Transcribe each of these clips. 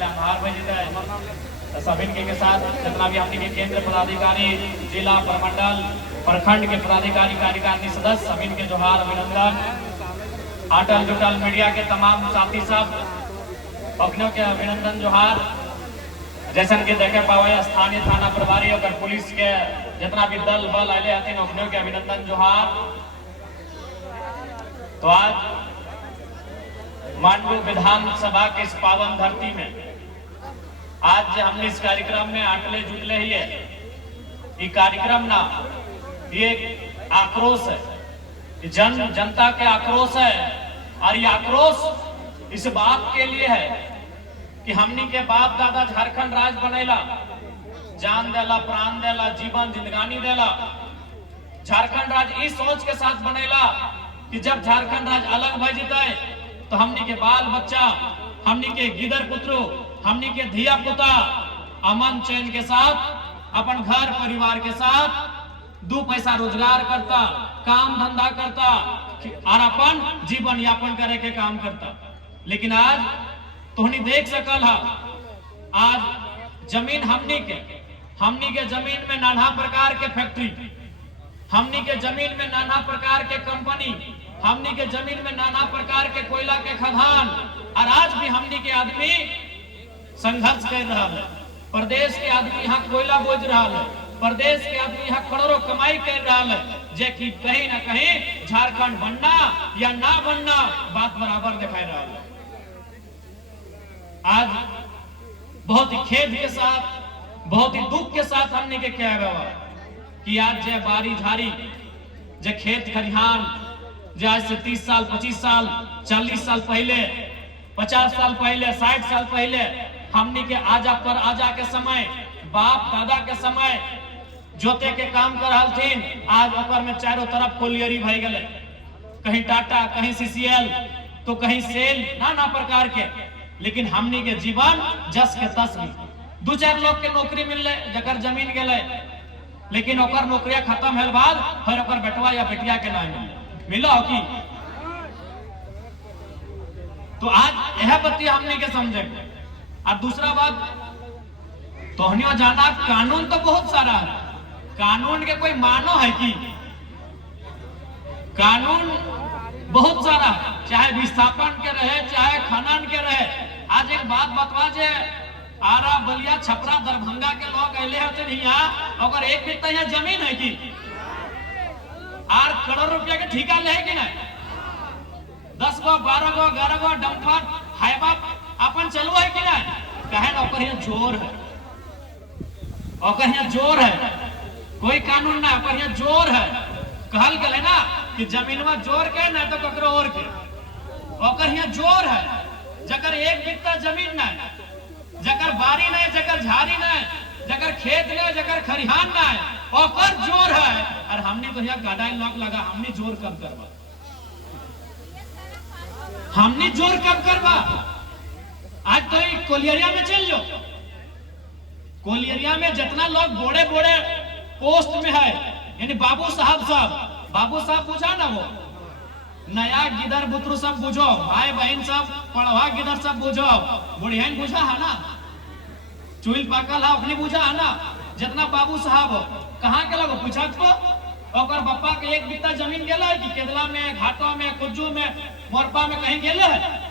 वाले आभार भेजते हैं सभी के साथ जितना भी हमने के केंद्र पदाधिकारी, जिला प्रमंडल, प्रखंड के पदाधिकारी, कार्यकारिणी सदस्य सभी के जोहार अभिनंदन। अटल जुटल मीडिया के तमाम साथी सब अपनों के अभिनंदन जोहार। जैसन के देखे पावे स्थानीय थाना प्रभारी और पुलिस के जितना भी दल बल आए हथिन अपनों के अभिनंदन जोहार। तो आज माननीय विधानसभा के इस पावन धरती में आज हमने इस कार्यक्रम में आटले जुटले ही है। ये कार्यक्रम ना ये आक्रोश है, जनता के आक्रोश है। और ये आक्रोश इस बात के लिए है कि हमनी के बाप दादा झारखंड राज बनेला, जान देला, प्राण देला, जीवन जिंदगानी देला। झारखंड राज इस सोच के साथ बनेला कि जब झारखंड राज अलग भय जिताए तो हमनी के बाल बच्चा, हमनी के गिदर पुत्र, हमनी के धिया पुता अमन चैन के साथ अपन घर परिवार के साथ दो पैसा रोजगार करता, काम धंधा करता और अपन जीवन यापन करे के काम करता। लेकिन आज तोहनी देख सकल है, आज जमीन हमनी के जमीन में नाना प्रकार के फैक्ट्री, हमनी के जमीन में नाना प्रकार के कंपनी, हमनी के जमीन में नाना प्रकार के कोयला के खदान। और आज भी हमनी के आदमी संघर्ष कर रहा है। प्रदेश के आदमी यहाँ कोयला बोझ रहा है, प्रदेश के आदमी यहाँ करोड़ों कमाई कर रहा है, जे कि कहीं ना कहीं झारखंड बनना या ना बनना बात बराबर दिखाई रहा है। आज बहुत ही खेद के साथ, बहुत ही दुख के साथ हमने के क्या हुआ कि आज जे बारी झारी, जे खेत खरिहान, जे आज से 30 साल, 25 साल, 40 साल पहले, 50 साल पहले, 60 साल पहले हमने के आजा के समय, बाप दादा के समय जोते के काम कर रहा थीन, आज ऊपर में चारों तरफ कोलियरी भय गए। कहीं टाटा, कहीं सीसीएल, तो कहीं सेल, नाना प्रकार के। लेकिन हमनी के जीवन जस के तस भी दो चार लोग के नौकरी मिल रहे, जकर जमीन गए, लेकिन ओकर नौकरियां खत्म है बाद फिर ओकर बेटवा या बेटिया के नाम मिला हो की। तो आज यह बत्ती हमनी के समझे। और दूसरा बात, तोहनियों जाना कानून तो बहुत सारा है, कानून के कोई मानो है कि कानून बहुत सारा है, चाहे विस्थापन के रहे, चाहे खनन के रहे। आज एक बात बतवा, जे आरा, बलिया, छपरा, दरभंगा के लोग अले हथिन यहाँ, अगर एक बित्ता यहाँ जमीन है कि 8 करोड़ रुपया के ठेका ले है कि नहीं? 10 गो, 12 गो, 11 गो डंपर हाईवा अपन चलू है कि नहीं? कहे ना ओकर यहाँ जोर है, ओकर यहाँ जोर है, कोई कानून ना, ओकर यहाँ जोर है। कहल गए ना कि जमीन में जोर के ना तो ककरो और के, ओकर यहाँ जोर है। जकर एक बित्ता जमीन ना, जकर बारी नहीं, जकर झाड़ी नहीं, जकर खेत नहीं, जकर खरिहान नहीं, ओकर जोर है। और हमने तो यहाँ गाडाई लॉक लगा, हमने जोर कब करवा, हमने जोर कब करवा? आज तो कोलियरिया में चल जाओ, कोलियरिया में जितना लोग बड़े बड़े पोस्ट में है, यानी बाबू साहब पूछा ना, वो नया गिदर बुतरू सब बुझो, भाई बहन सब, पढ़वा गिदर सब बुझो, बुढ़िया बुझा है ना, चुल पाकल है अपनी बुझा है ना। जितना बाबू साहब कहाँ के लोग पूछा तो और बप्पा के एक बित्ता जमीन गेला है कि केदला में, घाटों में, कुज्जू में, मोरपा में कहीं गेले है?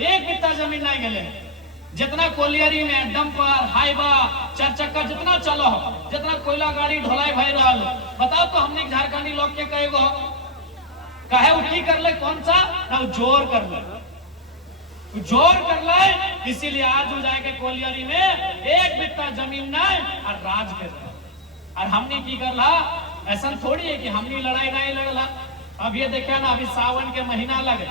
एक बित्ता जमीन नहीं गेले। जितना कोलियरी में डंपर, हाईवा, 4 चक्का जितना चलो, जितना कोयला गाड़ी ढोलाई भई रहा, बताओ तो हमने झारखंडी लोग के कहे गो कहे उठी कर ले, कौन सा ना जोर कर ले, जोर कर ले। इसीलिए आज हो जाएगा कोलियरी में एक बित्ता जमीन नहीं और राज कर रहा। और हमने की कर ला, ऐसा थोड़ी है कि हमने लड़ाई नहीं लड़ला। अब ये देखा ना, अभी सावन के महीना लगे,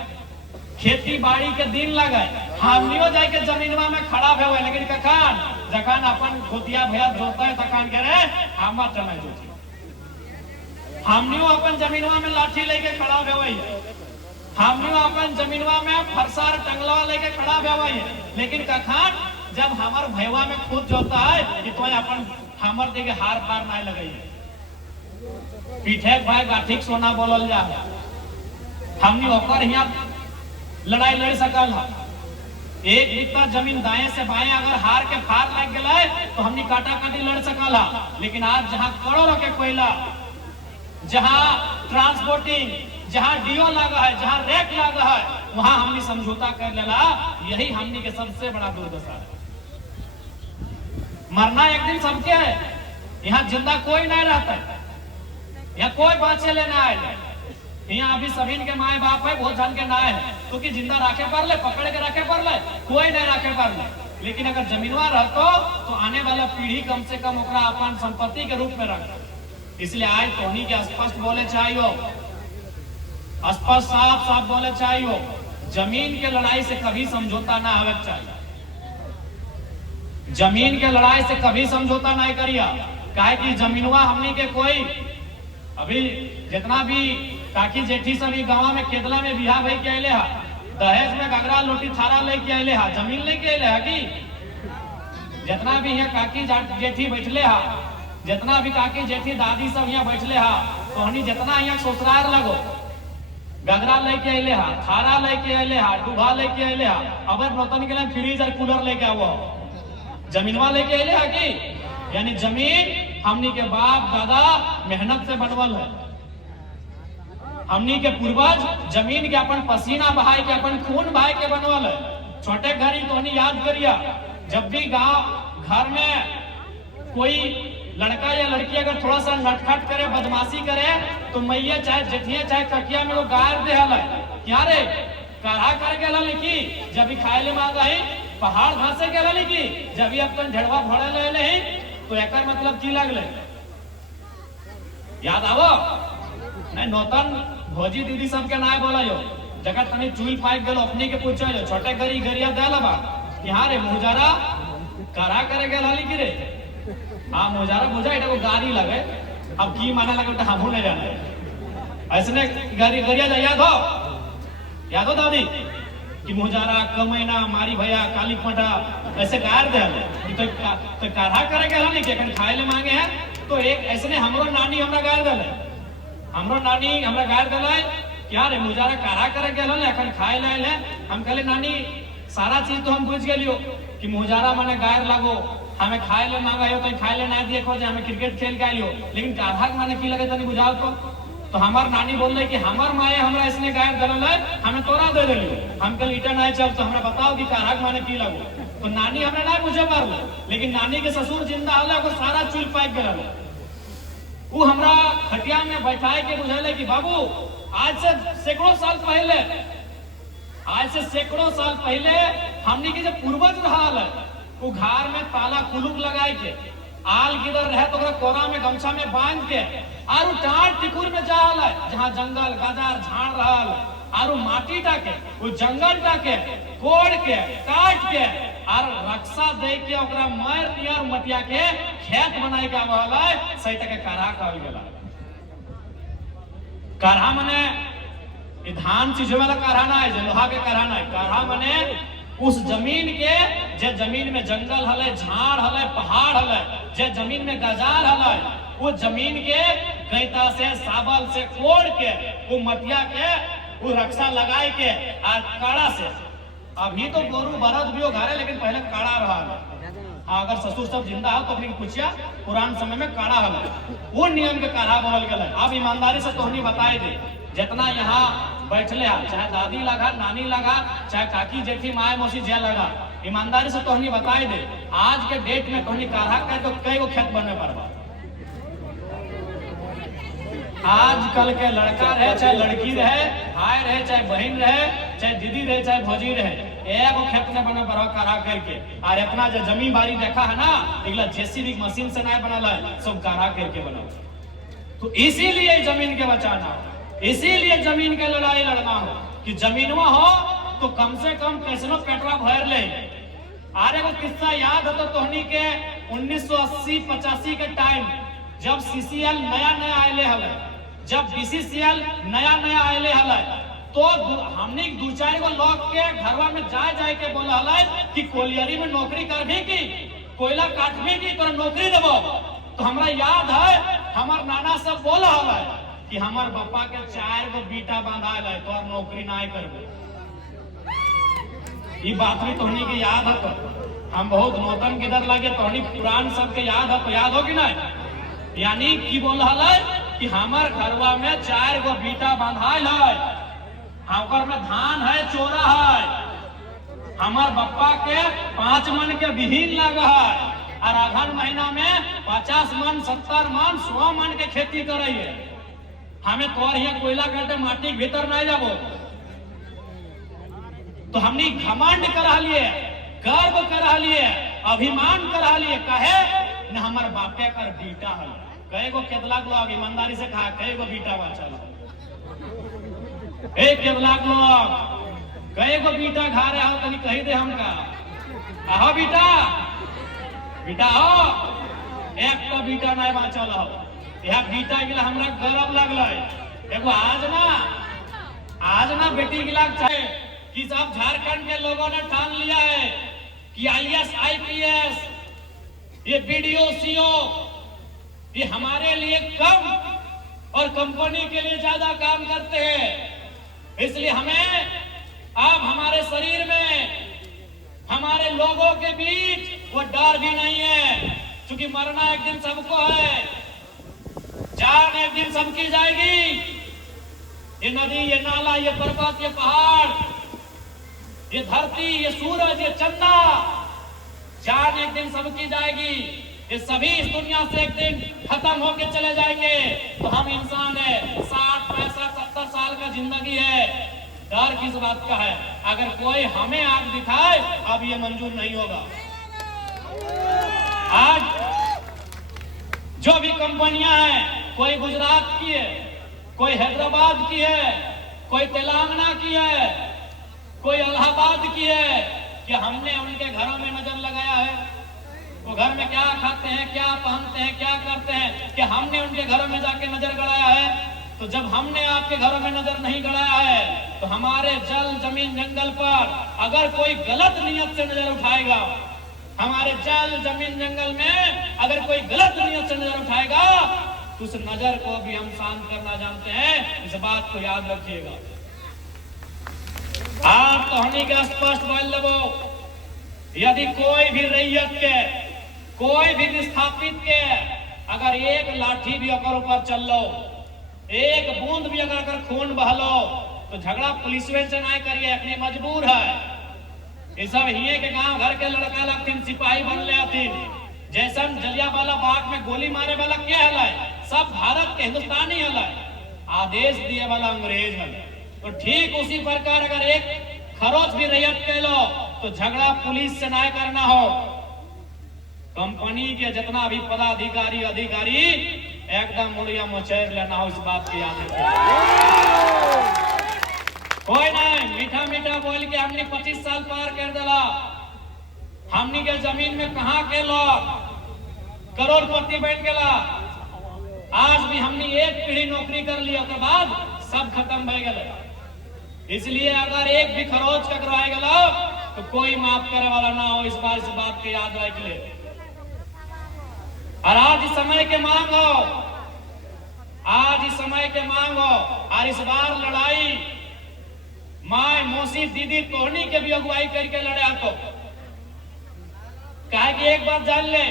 खेती बाड़ी के दिन लगे, हमनियो जाके जमीनवा में खड़ा हुए, लेकिन कखान जखान अपन गोतिया भैया जोता है तखान कह रहे हम चला जोती, हमनियो अपन जमीनवा में लाठी लेके खड़ा हुए, हमनियो अपन जमीनवा में फरसार टंगलवा लेके खड़ा हुए। लेकिन कखान जब हमार भैया में खुद जोता है कि तो अपन हमर देके हार पार नहीं लगे, पीठे भाई गाठिक सोना बोलल जा, हमनी ओकर यहाँ लड़ाई लड़ सकल है। एक बित्ता जमीन दाएं से बाएं अगर हार के फार लग गए तो हमनी काटा काटी लड़ सकला। लेकिन आज जहां करोड़ों के कोयला, जहां ट्रांसपोर्टिंग, जहां डीओ लगा है, जहां रेट लगा है, वहां हमनी समझौता कर लेला। यही हमनी के सबसे बड़ा दुर्दशा है। मरना एक दिन सबके है, यहाँ जिंदा कोई नहीं रहता है, यहाँ कोई बाँचे लेना आए। यहाँ अभी सभी के माए बाप है, बहुत जन के ना है, क्योंकि जिंदा रखे पर ले, पकड़ के रखे पर ले, कोई नहीं रखे पर ले। लेकिन अगर जमीनवा रहतो तो आने वाला पीढ़ी कम से कम ओकरा अपन संपत्ति के रूप में रख। इसलिए आज तोहनी के स्पष्ट बोले चाहिए, स्पष्ट साफ साफ बोले चाहिए, जमीन के लड़ाई से कभी समझौता ना होवे चाहिए। जमीन के लड़ाई से कभी समझौता नहीं करिया। काहे कि जमीनवा हमनी के कोई अभी जितना भी काकी जेठी सभी गांव में केदला में बिहार भाई के अले हा, दहेज में घगरा लोटी थारा लेके अले हा, जमीन लेके अले हा की जितना भी यहाँ काकी जेठी बैठले हा, जितना भी काकी जेठी दादी सब यहाँ बैठले हा, तो हमनी जितना यहाँ ससुराल लगो गगरा लेके अले हा, थारा लेके अले हा, डूबा लेके अले हा, अब नौतन के लिए फ्रीज और कूलर लेके आओ, जमीनवा लेके अले हा की। यानी जमीन हमनी के बाप दादा मेहनत से बनवल है। हमनी के पूर्वज जमीन के अपन पसीना बहाए के, अपन खून बहाए के बनवल है। छोटे घड़ी तो नहीं याद करिया, जब भी गांव घर में कोई लड़का या लड़की अगर थोड़ा सा नटखट करे, बदमाशी करे, तो मैया चाहे जेठिया चाहे ककिया में वो गायर दे हल क्या रे काढ़ा कर गेला लिखी, जब भी खाए ले मांगा है, पहाड़ घासे गेला लिखी, जब भी अपन ढेड़वा भोड़े ले तो एकर मतलब की लगले याद आवो नहीं। नौतन भौजी दीदी सबके ना बोला जो जगह तनी चूल पाइप गेलो अपनी के पूछो जो छोटे गरी गरिया देला बा यहाँ रे मुजारा करा करे गेला लिखी रे। हाँ मुजारा बुझा इटा को गाड़ी लगे, अब की माने लगे तो हमहू नहीं जाने। ऐसने गरी गरिया याद हो दादी कि मुजारा कमैना मारी भैया काली पटा ऐसे गार दे तो काढ़ा करे गेला नहीं कि खाए ले मांगे हैं। तो एक ऐसने हमरो नानी हमरा गार देले, हमरो नानी हमरा गार देले क्या रे मुजारा काढ़ा करे गेला ने अखन खाए ले ले। हम कहले नानी सारा चीज तो हम बुझ गेलियो कि मुजारा माने गायर लागो, हमें खाए ले मांगा हो तो खाए ले ना दिए खो, हमें क्रिकेट खेल के आइयो, लेकिन काढ़ा के माने की लगे तनी बुझाओ तो हमार नानी बोल रहे कि हमार माए हमरा इसने गायर दरल है, हमें तोरा दे देलियो। हम कल ईटा नहीं चल तो हमरा बताओ कि काढ़ा के माने की लगो। तो नानी हमरा ना बुझे पारले, लेकिन नानी के ससुर जिंदा हले, वो सारा चूल पाइप गेल, वो हमरा खटिया में बैठाए के बुझाले कि बाबू आज से सैकड़ों साल पहले, आज से सैकड़ों साल पहले हमनी के जो पूर्वज रहल है, वो घर में ताला कुलुक लगाए के आल गिदर रहे तो कोरा में गमछा में बांध के आरु टाट टिकुर में जाल है, जहाँ जंगल गाजार झाड़ रहल आरु माटी टाके वो जंगल टाके कोड़ के काट के और रक्षा दे के ओकरा मार दिया और मटिया के खेत बनाए के आवल है, सही तक काढ़ा कहल गेला। काढ़ा मने धान चीज वाला काढ़ा ना है, लोहा के काढ़ा ना है। काढ़ा मने उस जमीन के जे जमीन में जंगल हले, झाड़ हले, पहाड़ हले, जे जमीन में गजार हले, वो जमीन के गैता से साबल से कोड़ के वो मटिया के वो रक्षा लगाए के और काढ़ा से। अभी तो गोरू बरद भी हो घरे, लेकिन पहले काढ़ा रहा है। हाँ अगर ससुर सब जिंदा हो तो अपनी पूछिया पुरान समय में काढ़ा हले, वो नियम के काढ़ा बोल गए। अब ईमानदारी से तोहनी बताए दे जितना यहाँ बैठले हा, चाहे दादी लगा, नानी लगा, चाहे काकी जेठी माए मौसी जे लगा, ईमानदारी से तोहनी बताए दे आज के डेट में तोहनी काढ़ा करे तो कई गो खेत बनने पर। आजकल के लड़का रहे चाहे लड़की रहे, भाई रहे चाहे बहन रहे, चाहे दीदी रहे चाहे भौजी रहे, एगो खेत में बने पर काढ़ा करके। और इतना जो जमीन बाड़ी देखा है ना, इगला जेसीबी मशीन से नहीं बनल है, सब काढ़ा करके बना। तो इसीलिए जमीन के बचाना, इसीलिए जमीन के लड़ाई लड़ना हो कि जमीनवा हो तो कम से कम कैसनो पेटवा भर ले। आरे को किस्सा याद हो तो तोहनी के 1980-85 के टाइम जब सीसीएल नया नया आयले हले, जब बीसीसीएल नया नया आयले हले, तो हमने दो चार गो लोग के घरवा में जाए के बोला हले कि कोलियरी में नौकरी करबी की, कोयला काटबी की, तोरा नौकरी देबो। तो हमरा याद है हमार नाना सब बोला हले कि हमार बापा के 4 गो बेटा बांधा है तो नौकरी ना करबो। ये बात भी तोहनी के याद है तो हम बहुत नौतन गिदर लागे तोहनी पुरान सबके याद है तो याद हो कि नहीं? यानी की बोल है कि हमार घरवा में 4 गो बीटा बंधाइल है, हमार में धान है चोरा है, हमार बप्पा के 5 मन के विहीन लगा है और अगहन महीना में 50 मन 70 मन 100 मन के खेती करे है। हमें तोर यहाँ कोयला काटे माटी के भीतर नहीं जाबो तो हमने घमंड करा लिए, गर्व करा लिए, अभिमान करा लिए, कहे न हमार बापे कर बीटा है। कई गो केतला लोग ईमानदारी से कहा कई गो बीटा बचल, एक केतला लोग कई गो बीटा खा रहे हो तनी कही दे हमका कहो बीटा बीटा हो एक तो बीटा नहीं बचल हो। यह बीटा गिला हमरा गर्व लगल। एगो आज ना बेटी गिला चाहे कि सब झारखंड के लोगों ने ठान लिया है कि आईएएस आईपीएस ये बीडीओ सीओ ये हमारे लिए कम और कंपनी के लिए ज्यादा काम करते हैं। इसलिए हमें अब हमारे शरीर में हमारे लोगों के बीच वो डर भी नहीं है, क्योंकि मरना एक दिन सबको है, जान एक दिन सबकी जाएगी। ये नदी ये नाला ये पर्वत ये पहाड़ ये धरती ये सूरज ये चंदा जान एक दिन सबकी जाएगी। ये सभी इस दुनिया से एक दिन खत्म होके चले जाएंगे। तो हम इंसान है, 60 65 70 साल का जिंदगी है, डर किस बात का है? अगर कोई हमें आग दिखाए अब ये मंजूर नहीं होगा। आज जो भी कंपनियां हैं, कोई गुजरात की है, कोई हैदराबाद की है, कोई तेलंगाना की है, कोई इलाहाबाद की है, कि हमने उनके घरों में नजर लगाया है? वो घर में क्या खाते हैं, क्या पहनते हैं, क्या करते हैं, कि हमने उनके घरों में जाके नजर गड़ाया है? तो जब हमने आपके घरों में नजर नहीं गड़ाया है तो हमारे जल जमीन जंगल पर अगर कोई गलत नियत से नजर उठाएगा, हमारे जल जमीन जंगल में अगर कोई गलत नियत से नजर उठाएगा तो उस नजर को भी हम शांत करना जानते हैं। इस बात को याद रखिएगा। आप तो हनी के स्पष्ट बोल लेबो, यदि कोई भी रैयत के कोई भी विस्थापित के अगर एक लाठी भी अगर ऊपर चल लो, एक बूंद भी अगर खून बहलो तो झगड़ा पुलिस से नहीं करिए, अपनी मजबूर है। ये सब हिये के गांव घर के लड़का लगथिन, सिपाही बनले हथिन, जैसन जलियांवाला बाग में गोली मारे वाला क्या हलाय? सब भारत के हिंदुस्तानी हलाय, आदेश दिए वाला अंग्रेज हलाय। तो ठीक उसी प्रकार अगर एक खरोच भी रैयत के लो तो झगड़ा पुलिस से नहीं करना हो। कंपनी के जितना भी पदाधिकारी अधिकारी एकदम मुड़िया मचेर लेना हो, इस बात की याद रखिए। कोई नहीं मीठा मीठा बोल के हमने 25 साल पार कर दिला, हमनी के जमीन में कहा के लोग करोड़पति बैठ गया। आज भी हमने एक पीढ़ी नौकरी कर लिया, उसके बाद सब खत्म हो गए। इसलिए अगर एक भी खरोच टकराए गया तो कोई माफ करे वाला ना हो, इस बात के याद रख ले। और आज इस समय के मांग हो, आज इस समय के मांग हो, और इस बार लड़ाई माए मौसी दीदी तोहनी के भी अगुवाई करके लड़े। तो कहे कि एक बात जान ले,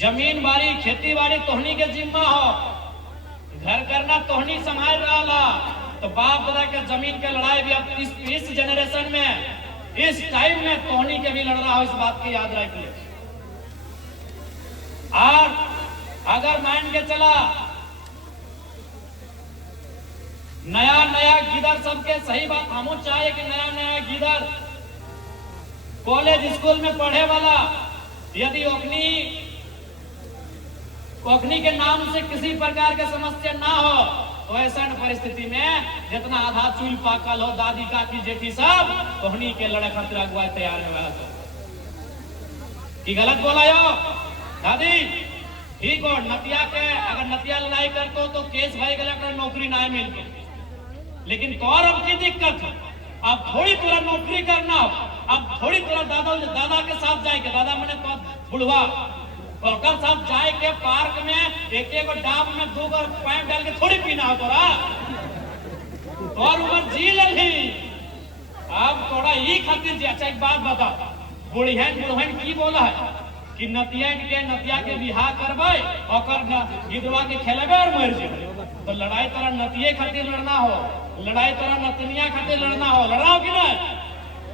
जमीन बाड़ी खेती बाड़ी तोहनी के जिम्मा हो, घर करना तोहनी संभाल रहा। तो बाप दादा के जमीन के लड़ाई भी अब इस जनरेशन में इस टाइम में तोहनी के भी लड़ रहा हो, इस बात की याद रख ले। और अगर मान के चला नया नया गिदर सबके, सही बात हम चाहे कि नया नया गिदर कॉलेज स्कूल में पढ़े वाला यदि ओखनी के नाम से किसी प्रकार के समस्या ना हो तो ऐसा परिस्थिति में जितना आधा चूल पाकल हो दादी काकी जेठी सब तोहनी के लड़े खातिर अगुवाई तैयार है। कि गलत बोला यो दादी? ठीक हो, नतिया के अगर नतिया लड़ाई करतो तो केस भाई गला नौकरी ना मिलती, लेकिन तोर अब की दिक्कत है, अब थोड़ी तोरा नौकरी करना, अब थोड़ी तोरा दादा के साथ जाए के, दादा मैंने तो बुढ़वा और साथ जाए के पार्क में एक एक डाब में 2 पाइप डाल के थोड़ी पीना हो तोरा, और उम्र जी लगी अब थोड़ा ही खातिर अच्छा एक बात बता, बुढ़हन बुढ़हन की बोला है कि नतिया के बिहार करबे और गिदवा के खेलेबे और मर जेबे। तो लड़ाई तोरा नतिये खातिर लड़ना हो, लड़ाई तोरा नतनिया खातिर लड़ना हो, लड़ाओ कि नहीं?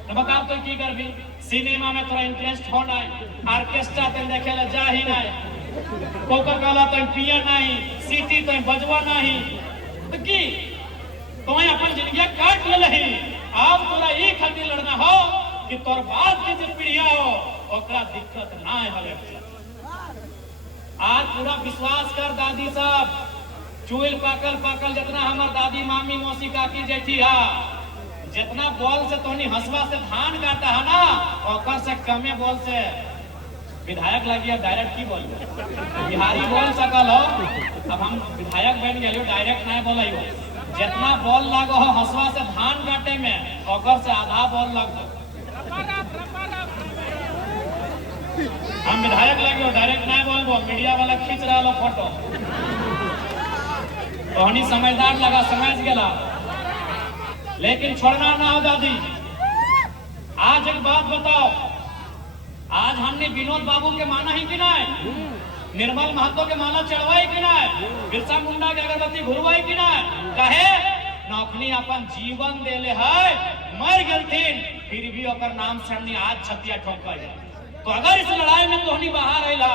तो बताओ तो की करबी? सिनेमा में तोरा इंटरेस्ट हो नहीं, ऑर्केस्ट्रा तो देखे ला जा ही नहीं, कोका कोला तो पिया नहीं, सीटी तो बजवा नहीं, तो की तुम्हें अपन जिंदगी काट ले लही। अब तोरा ये खातिर लड़ना हो कि तोर बाद के जो पीढ़िया हो ओकरा दिक्कत ना होले। आज पूरा विश्वास कर दादी साहब, चुल पाकल पाकल जितना हमार दादी मामी मौसी काकी जेठी हा, जितना बोल से तोनी हंसवा से धान काटा है ना, ओकर से कमे बोल से विधायक लगी। डायरेक्ट की बोल बिहारी बोल सकल हो, अब हम विधायक बन गए डायरेक्ट नहीं बोल हो। जितना बोल लागो हो हंसवा से धान काटे में, ओकर से आधा बोल लगो। हम विधायक लगे डायरेक्ट नहीं बोलबो, मीडिया वाला खींच रहा लो फोटो, तो हनी समझदार लगा, समझ गया। लेकिन छोड़ना ना हो दादी। आज एक बात बताओ, आज हमने विनोद बाबू के माना ही कि नहीं, निर्मल महतो के माला चढ़वाई कि नहीं, बिरसा मुंडा के अगरबत्ती घुरवाई कि नहीं? कहे नौकरी अपन जीवन देले है, मर गलथिन फिर भी ओकर नाम से हमने आज छतिया ठोकर। तो अगर इस लड़ाई में तोहनी बाहर आइला,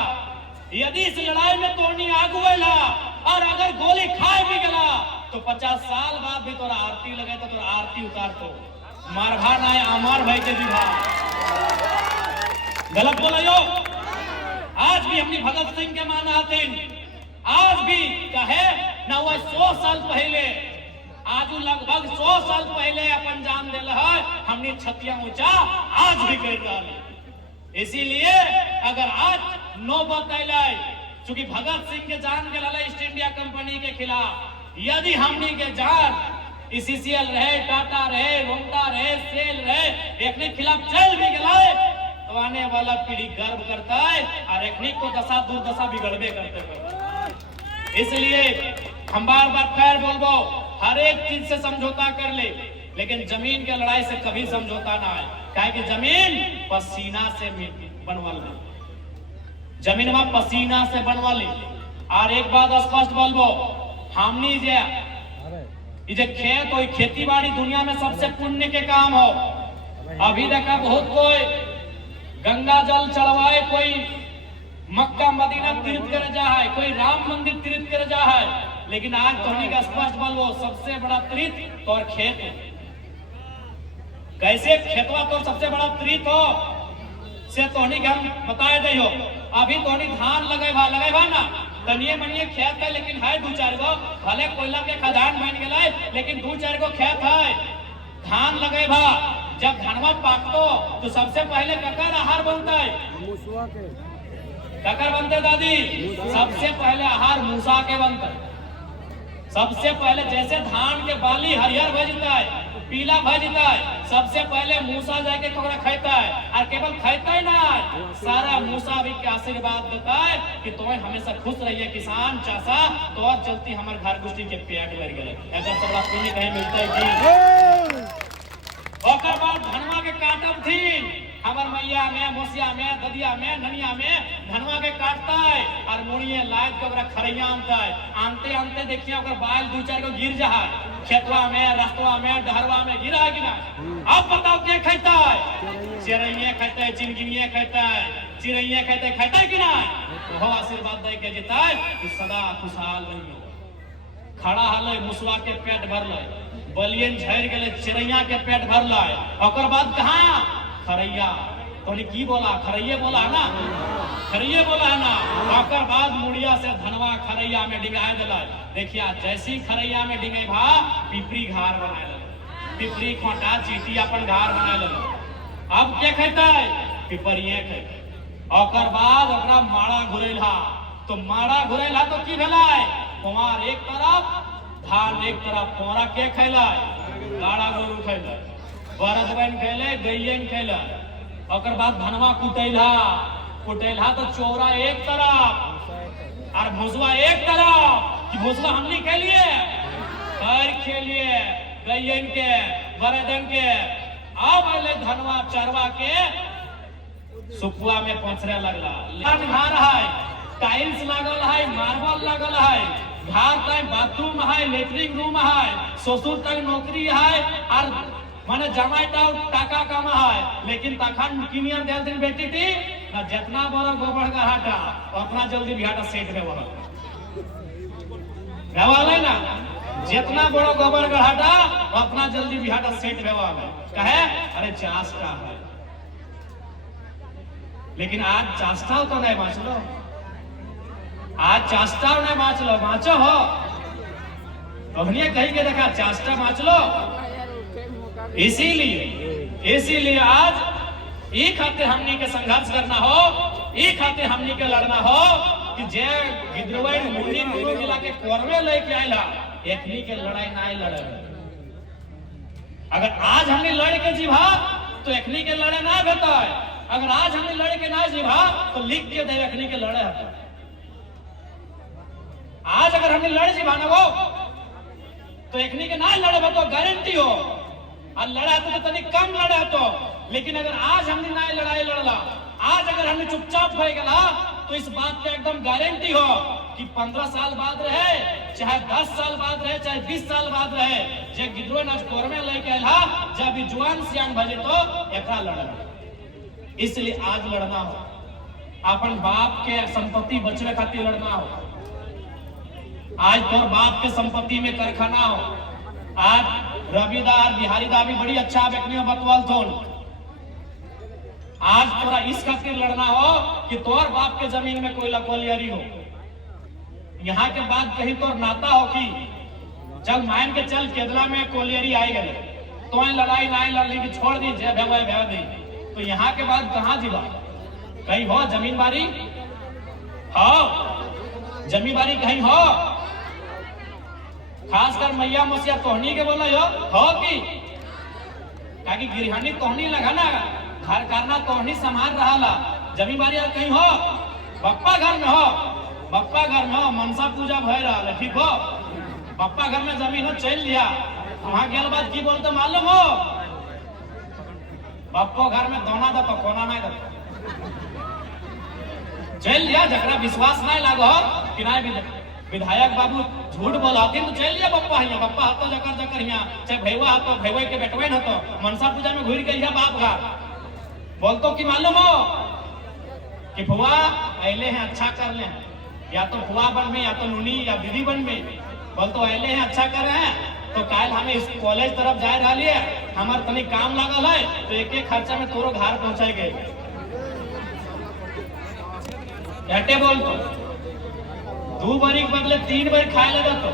यदि इस लड़ाई में तोहनी आगुएला और अगर गोली खाए भी गला, तो 50 साल बाद भी तोरा आरती लगे तो तोरा आरती उतार तो मारभा ना अमर भाई के विवाह। गलत बोलो। आज भी हमने भगत सिंह के माना हथिन, आज भी कहे ना वो 100 साल पहले, आज लगभग 100 साल पहले अपन जान दिल है, हमने छतिया ऊंचा आज भी कर रहा है। इसीलिए अगर आज नौबत आए, चूंकि भगत सिंह के जान के लाला ईस्ट इंडिया कंपनी के खिलाफ, यदि हमने के जान सीसीएल रहे, टाटा रहे, रोंगटा रहे, सेल रहे, एक खिलाफ चल भी गए, तो आने वाला पीढ़ी गर्व करता है और एक को दशा दुर्दशा बिगड़बे करते। इसलिए हम बार बार खैर बोलबो, हर एक चीज से समझौता कर ले, लेकिन जमीन के लड़ाई से कभी समझौता ना है। काहे कि जमीन पसीना से बनवा ली, जमीन में पसीना से बनवा ली। और एक बात स्पष्ट बोलबो, हमनी जे खेत हो, खेती बाड़ी दुनिया में सबसे पुण्य के काम हो। अभी देखा बहुत कोई गंगा जल चढ़वाए, कोई मक्का मदीना तीर्थ कर जा है, कोई राम मंदिर तीर्थ कर जा है, लेकिन आज धोनी का स्पष्ट बोलो, सबसे बड़ा तीर्थ तो खेत है। कैसे खेतवा तो सबसे बड़ा तीर्थ हो से तोहनी के हम बताए दे हो। अभी तोहनी धान लगे भा ना, तनिए मनिए खेत है, लेकिन है 2-4 गो, भले कोयला के खदान बन गए, लेकिन 2-4 गो खेत है। धान लगे भा, जब धनवा पाकतो तो सबसे पहले ककर आहार बनता है, ककर बनते दादी, सबसे पहले आहार मूसा के बनता है। सबसे पहले जैसे धान के बाली हरियर भजता है, पीला भजता है, सबसे पहले मूसा जाके थोड़ा खाता है, और केवल खाता ही ना, सारा मूसा भी के आशीर्वाद देता है कि तुम्हें हमेशा खुश रहिए किसान चाचा, तो और चलती हमारे घर गुस्ती के पेट भर गए। अगर सबरा पुण्य कहीं मिलता है कि ओकर बाद धनवा के काटब थी, हमार मैया में, मोसिया में, ददिया में, ननिया में धनवा के काटता है और मुड़िए लाद के ओकरा खरैया आनता है। आनते आनते देखिए ओकर बाल 2-4 गो गिर जा है, खेतवा में, रास्तवा में, डहरवा में गिरा है कि ना। अब बताओ क्या खाता है? चिड़ैया खाता है, चिनगिनिया खाता है, चिड़ैया खाता है कि ना। वो आशीर्वाद दे के जीता है कि सदा खुशहाल रहिए। खड़ा हले मुसवा के पेट भरले, बलियन झड़ गए, चिड़ैया के पेट भरले, ओकर बाद कहाँ खरैया, तो की बोला, खरैये बोला ना, खरैये बोला है ना। ओकर बाद मुड़िया से धनवा खरैया में डिंगाए दिला। देखिए जैसी खरैया में डिंगे भा, पिपरी घार बनाए ले, पिपरी खोटा चीटी अपन घार बनाए ले। अब क्या खाता है? पिपरिये खाता। ओकर बाद ओकरा माड़ा घुरेला, तो माड़ा घुरेला तो की भेला है? कुमार एक तरफ, धान एक तरफ, कोरा के खैला, गाड़ा गोरू खैला, बरद बन खेले, गैयन खेले। ओकर बाद धनवा कुटेला तो चौरा एक तरफ और भूसवा एक तरफ। कि भूसवा हमने के लिए खेलिए गैयन के, बरदन के, अब अले धनवा चरवा के सुकुआ में पहुंचने लगला। घर है, टाइल्स लागल है, मार्बल लागल है, घर तक बाथरूम है, लेटरिंग रूम है, ससुर तक नौकरी है और माने जमाईटा टाका कमा है। लेकिन तखन किनियर देल दिन बेटी थी ना जितना बड़ा गोबर का हाटा अपना जल्दी बिहाटा सेट में वाला वाला ना, जितना बड़ा गोबर का हाटा अपना जल्दी बिहाटा सेट में वाला कहे अरे चास्टा है। लेकिन आज चास्टा तो नहीं बाँच लो, आज चास्टा नहीं बाँच लो, बाँचो हो कहनिए कही के देखा चास्टा बाँच लो। इसीलिए आज एक खाते हमनी के संघर्ष करना हो, एक खाते हमनी के लड़ना हो कि जे गिद्रवई मुन्नी दोनों मिला के कोरवे लेके आइला एकनी के लड़ाई नहीं लड़े। अगर आज हमने लड़ के जीभा तो एकनी के लड़े ना भेता है, अगर आज हमने लड़ के ना जीभा तो लिख के दे एकनी के लड़े है। आज अगर हमने लड़ जीभा ना वो तो एकनी के ना लड़े तो गारंटी हो, और लड़ा तो तनिक कम लड़ा तो। लेकिन अगर आज हमने ना लड़ाई लड़ला, आज अगर हमने चुपचाप हो गया तो इस बात पे एकदम गारंटी हो कि 15 साल बाद रहे, चाहे 10 साल बाद रहे, चाहे 20 साल बाद रहे, जे गिद्रो नाच कोरमे लेके आइला जब जुआन सियान भजे तो एकरा लड़ना। इसलिए आज लड़ना हो, अपन बाप के संपत्ति बचवे खातिर लड़ना हो। आज तोर बाप के संपत्ति में कारखाना हो। आज रविदार बिहारीदा भी बड़ी अच्छा व्यक्ति में बतवाल थोन। आज तोरा इस खातिर लड़ना हो कि तोर बाप के जमीन में कोई लकोलियरी हो। यहाँ के बाद कहीं तोर नाता हो कि चल मान के चल केदला में कोलियरी आई गए तो लड़ाई ना लड़ने की छोड़ दी जय भेवा भेवा दी, तो यहाँ के बाद कहाँ जीवा? कहीं हो जमीन बारी हो, जमीन बारी कहीं हो, खासकर मैया मसिया तोहनी के बोला हो कि ताकि गिरहनी तोहनी लगा ना, घर करना तोहनी संभाल रहा ला। जमीन बारी कहीं हो, बप्पा घर में हो, बप्पा घर में हो, मनसा पूजा भय रहा, ठीक हो, बप्पा घर में जमीन हो चल लिया, वहां गेल बाद की बोलते मालूम हो, बप्पो घर में दोना दो तो कोना नहीं दो चल लिया। जरा विश्वास नहीं लागो कि नहीं विधायक बाबू झूठ बोला तो चल लिया बप्पा है, बप्पा हाथों जकर जकर यहाँ चाहे भैया हाथों भैया के बेटवे न तो मनसा पूजा में घूर गई बाप का बोलतो कि मालूम हो कि फुआ अले हैं अच्छा कर ले, या तो फुआ बन में या तो नूनी या दीदी बन में, बोलतो अले हैं अच्छा कर रहे हैं तो काल हमें इस कॉलेज तरफ जा रहा है, हमारे तनिक काम लागल है तो एक एक खर्चा में तोरो घर पहुंचाए गए। बोलतो 2 बारी के बदले 3 बार खाए लगा तो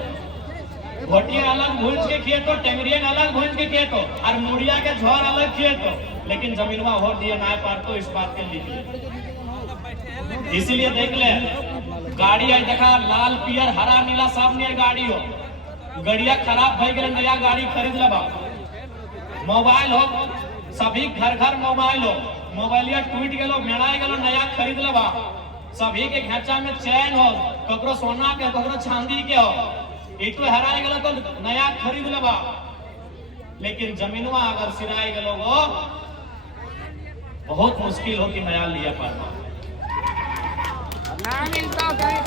घोटिया अलग भूज के किए तो टेंगरियन अलग भूज के किए तो और मुड़िया के झोर अलग किए तो, लेकिन जमीनवा हो दिया ना पार तो इस बात के लिए। इसीलिए देख ले गाड़ी आई देखा लाल पियर हरा नीला सब नियर गाड़ी हो, गड़िया खराब भई गए नया गाड़ी खरीद लेबा। मोबाइल हो सभी घर घर मोबाइल हो, मोबाइलिया टूट गेलो मेड़ा गेलो नया खरीद लेबा। सभी के घेचा में चैन हो, ककरो सोना के ककरो चांदी के हो, एक हराए गलो तो नया खरीद लेबा। लेकिन जमीनवा अगर सिराए गलो वो बहुत मुश्किल हो कि नया लिया पाना।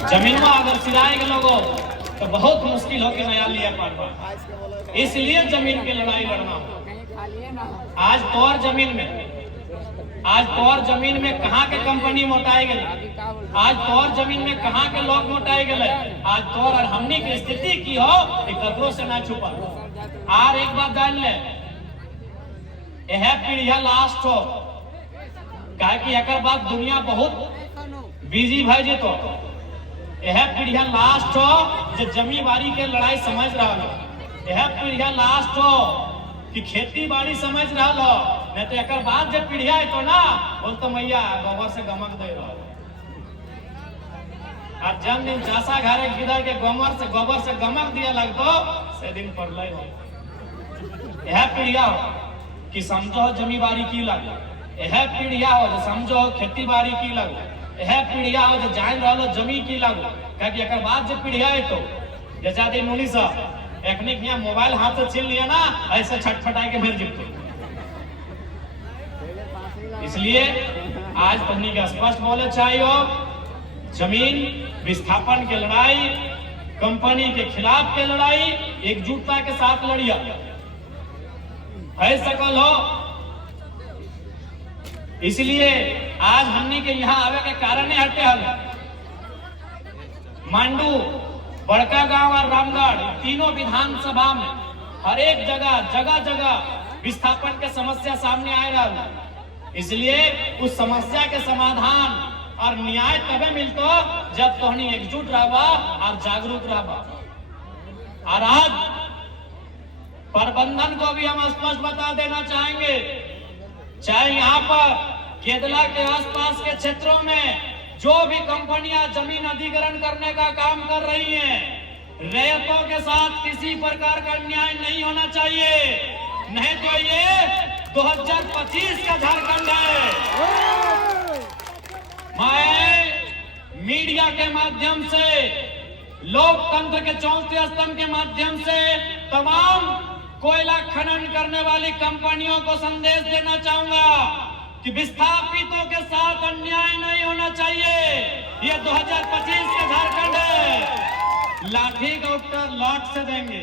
जमीनवा अगर सिराए गलो वो तो बहुत मुश्किल हो कि नया लिया पाना। इसलिए जमीन की लड़ाई लड़ना। आज तोर जमीन में, आज तोर जमीन में कहाँ के कंपनी मोटाई गई, आज तोर जमीन में कहाँ के लोग मोटाई गए, आज तोर और हमनी की स्थिति की हो कि ककरो से ना छुपा। और एक बात जान ले, यह पीढ़िया लास्ट हो, कहे कि एक बाद दुनिया बहुत बिजी भाई जी, तो यह पीढ़िया लास्ट हो जो जमींदारी के लड़ाई समझ रहा हो, यह पीढ़िया लास्ट हो कि खेती बाड़ी समझ रहा हो, नहीं तो एक बाद जब पीढ़िया है तो ना बोलते मैया गोबर से गमक दे रहा। और जब दिन चासा घरे गिदर के गोबर से गमक दिया लगतो से दिन पड़ लो। यह पीढ़िया हो कि समझो जमींदारी की लगे, यह पीढ़िया हो जो समझो खेती बाड़ी की लगो, यह पीढ़िया हो जो जान रहा जमी की लगो। क्योंकि एक बाद जब पीढ़िया है तो जैसा दिन मुनि साहब एक मोबाइल हाथ से छीन लिया ना, ऐसे छटपटाए के फिर जिपतो इसलिए आज तकनीक स्पष्ट बोले चाहिए, जमीन विस्थापन की लड़ाई, कंपनी के खिलाफ की लड़ाई एकजुटता के साथ लड़िया है सकल हो। इसलिए आज हमने के यहाँ आवे के कारण हटे हल मांडू, बड़का गांव और रामगढ़ तीनों विधानसभा में हर एक जगह विस्थापन के समस्या सामने आ रहा। इसलिए उस समस्या के समाधान और न्याय तबे मिलतो जब तोहनी एकजुट रहबा और जागरूक रहबा। और आज प्रबंधन को भी हम स्पष्ट बता देना चाहेंगे, चाहे यहाँ पर केदला के आसपास के क्षेत्रों में जो भी कंपनियां जमीन अधिग्रहण करने का काम कर रही हैं, रैयतों के साथ किसी प्रकार का अन्याय नहीं होना चाहिए, नहीं तो ये 2025 का झारखंड है। मैं मीडिया के माध्यम से, लोकतंत्र के चौथे स्तंभ के माध्यम से तमाम कोयला खनन करने वाली कंपनियों को संदेश देना चाहूंगा कि विस्थापितों के साथ अन्याय नहीं होना चाहिए। ये 2025 का झारखंड है, लाठी का उत्तर लौट से देंगे।